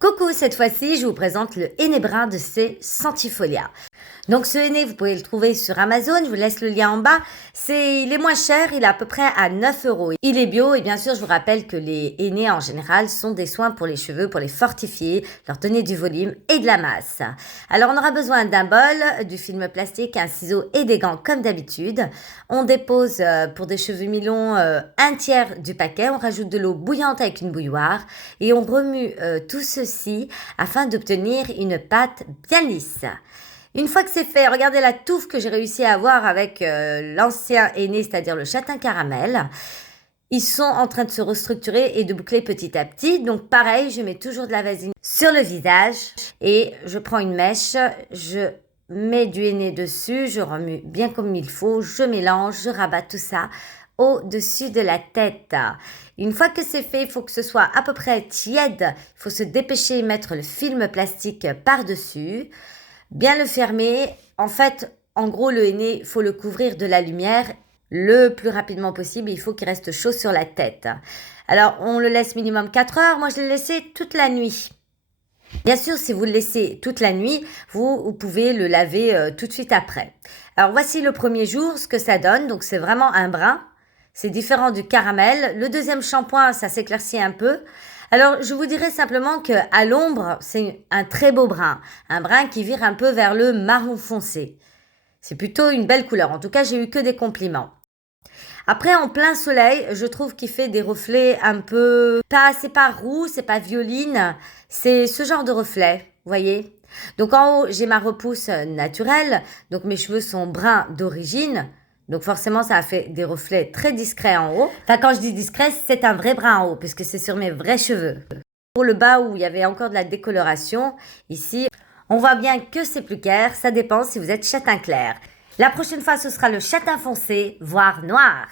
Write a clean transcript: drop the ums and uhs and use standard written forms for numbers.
Coucou, cette fois-ci, je vous présente le henné brun de chez Sentifolia. Donc ce henné, vous pouvez le trouver sur Amazon, je vous laisse le lien en bas. Il est moins cher, il est à peu près à 9 €. Il est bio et bien sûr, je vous rappelle que les hennés en général sont des soins pour les cheveux, pour les fortifier, leur donner du volume et de la masse. Alors on aura besoin d'un bol, du film plastique, un ciseau et des gants comme d'habitude. On dépose pour des cheveux mi-longs un tiers du paquet, on rajoute de l'eau bouillante avec une bouilloire et on remue tout ceci afin d'obtenir une pâte bien lisse. Une fois que c'est fait, regardez la touffe que j'ai réussi à avoir avec l'ancien henné, c'est-à-dire le châtain caramel. Ils sont en train de se restructurer et de boucler petit à petit. Donc pareil, je mets toujours de la vaseline sur le visage et je prends une mèche, je mets du henné dessus, je remue bien comme il faut, je mélange, je rabats tout ça au-dessus de la tête. Une fois que c'est fait, il faut que ce soit à peu près tiède. Il faut se dépêcher et mettre le film plastique par-dessus. Bien le fermer. En fait, en gros, le henné, il faut le couvrir de la lumière le plus rapidement possible. Il faut qu'il reste chaud sur la tête. Alors, on le laisse minimum 4 heures. Moi, je l'ai laissé toute la nuit. Bien sûr, si vous le laissez toute la nuit, vous pouvez le laver tout de suite après. Alors, voici le premier jour, ce que ça donne. Donc, c'est vraiment un brun. C'est différent du caramel. Le deuxième shampoing, ça s'éclaircit un peu. Alors, je vous dirais simplement qu'à l'ombre, c'est un très beau brun. Un brun qui vire un peu vers le marron foncé. C'est plutôt une belle couleur. En tout cas, j'ai eu que des compliments. Après, en plein soleil, je trouve qu'il fait des reflets un peu... C'est pas roux, c'est pas violine. C'est ce genre de reflet, vous voyez. Donc en haut, j'ai ma repousse naturelle. Donc mes cheveux sont bruns d'origine. Donc forcément, ça a fait des reflets très discrets en haut. Enfin, quand je dis discret, c'est un vrai brun en haut, puisque c'est sur mes vrais cheveux. Pour le bas où il y avait encore de la décoloration, ici, on voit bien que c'est plus clair. Ça dépend si vous êtes châtain clair. La prochaine fois, ce sera le châtain foncé, voire noir.